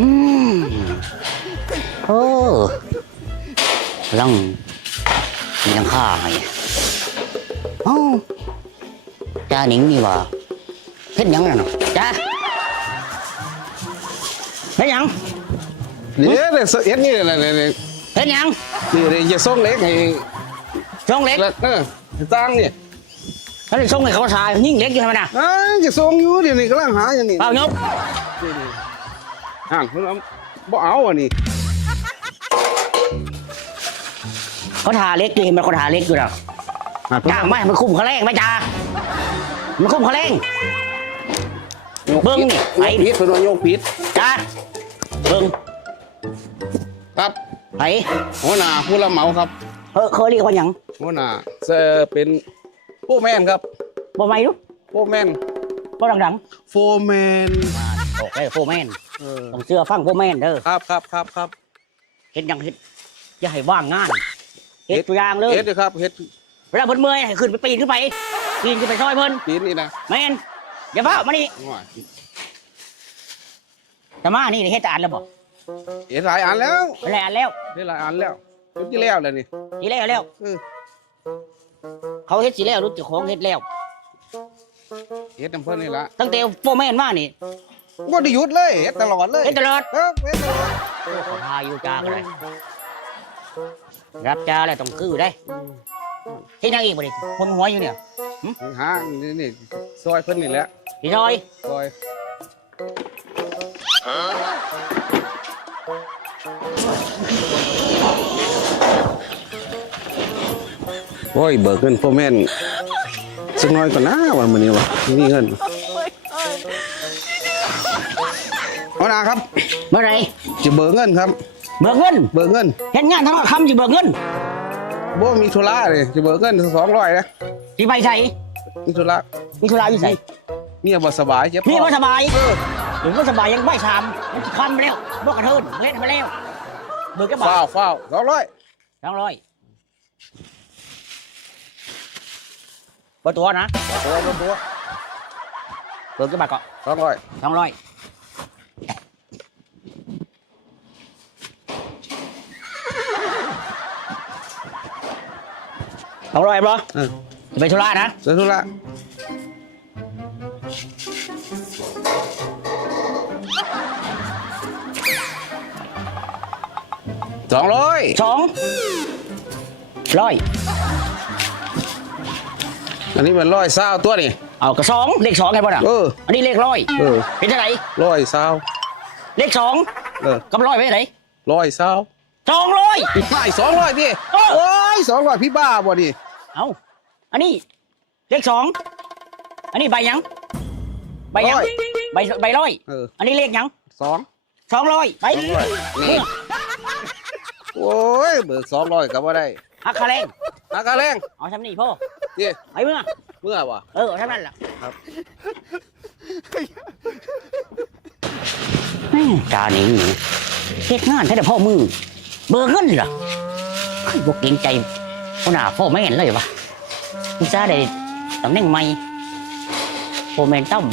อืมโอ้กำลังมีหลังค่าไงเอ้าจ้าหนิงนี่ว่าเฮ็ดหยังน่ะเนาะจ้าเฮ็ดหยังนี่เนี่ยเอ็ดนี่แหละเนี่ยเนี่ยเฮ็ดหยังนี่เนี่ยจะส่งเล็กให้ช่องเล็กแล้วเออตั้งเนี่ยเขาได้ส่งให้เขาชายยิ่งเล็กอยู่ใช่ไหมนะอ้ายจะส่งอยู่เดี๋ยวนี้กำลังหาอย่างนี้เปล่ายกนี่นี่ ห่างเพิ่นเอาบ่เอาอันนี้เขาทาเล็กอยู่เห็นไหมเขาทาเล็กอยู่นะหาเพิ่นจ้างไหมมันคุ้มเขาแรงไหมจ้ามันคุ้มเขาแรง เบิ่งนี่ไอ้ผิดเพิ่นว่าโยกผิดจ้าเบิ่งครับไผหัวหน้าผู้รับเหมาครับ เฮ้เขาเรียกว่าหยังหัวหน้าเอ่อเป็นผู้แมนครับบ่ไม่รู้ผู้แมนบ่ดังโฟร์แมน ๆมาโอเคโฟร์แมนเออต้องเสื้อฟังโฟร์แมนเด้อครับครับครับครับเฮ็ดหยังเฮ็ดอย่าให้ว่างงานเฮ็ดตัวอย่างเลยเฮ็ดด้วยครับเฮ็ดเวลาเพิ่นเมื่อยให้ขึ้นไปปีนขึ้นไปปีนขึ้นไปซอยเพิ่นปีนนี่นะแม่นอย่าเฝ้ามานี่ว่าแต่มานี่เฮ็ดแต่อันแล้วบ่เฮ็ดหลายอันแล้วเป็นไรอันแล้วเฮ็ดหลายอันแล้วจุดที่แล้วเลยนี่สิแล้วแล้วเออเขาเฮ็ดสิแล้วรู้จักของเฮ็ดแล้วเฮ็ดน้ำเพิ่นนี่ละตั้งแต่โฟร์แมนมานี่ บ่ได้หยุดเลยเฮ็ดตลอดเลยเฮ็ดตลอดครับเฮ็ดตลอดขอทาอยู่จ้าก็ได้รับจ้าแล้วต้องคือได้เฮ็ดหยังอีกบ่นี่คนหัวอยู่เนี่ยหานี่นี่ซอยเพิ่นนี่แหละพี่ซอยซอยโอ้ยเบิกเงินพ่อแม่นสักหน้อยก่อนนะวันมื้อนี้วะมีเงิน เอาหนาครับเมื่อไหรจะเบิกเงินครับ เบิกเงินเบิกเงินเฮ็ดงานทั้งคำสิเบิกเงินบ่มีธุระเลยจะเบิกเงินสองร้อยนะสิไปใส่มีธุระมีธุระอยู่ใส่เมียบ่สบายเจ็บพี่ท้องบ่สบายเออหรือบ่สบายยังไม่ชามมันสิคันไปแล้วบ่กระเทินเล่นไปแล้วเบิกกระบาฟ้าวฟ้าวสองร้อยสองร้อยบ่ตัวนะตัวตัวตัวเบิกกระบาก็สองร้อยสองร้อย สองร้อยบ่เออจะไปธุระนะเสร็จธุระสองร้อยสองร้อยอันนี้มันร้อยเศร้าตัวนี่ เอากระสองเลขสองไงบ่น่ะเออ อันนี้เลขร้อยเออเป็นเท่าไหร่ร้อยเศร้าเลขสองเออกับร้อยเป็นเท่าไหร่ร้อยเศร้าสองร้อยอีกไม่สองร้อยพี่เออโอ้ย สองร้อยพี่บ้าบ่ดิเอาอันนี้เลขสองอันนี้ใบหยังใบหยังใบใบร้อยเอออันนี้เลขหยังสองสองร้อยไปสองร้อยนี่โอ้ยเบิกสองร้อยก็บ่ได้หักค่าแรงอากาแรงเอาทำนี่พ่อนี่ไปเมื่อเมื่อวะเออเอาทำนั่นแหละครับแม่จาหนิงนี่เฮ็ดงานแท้แต่พ่อมือ เบอร์เงินเหรอ บอกเกรงใจหน้าพ่อไม่เห็นเลยวะคุณซาได้ตำแหน่งใหม่โฟร์แมนต้อม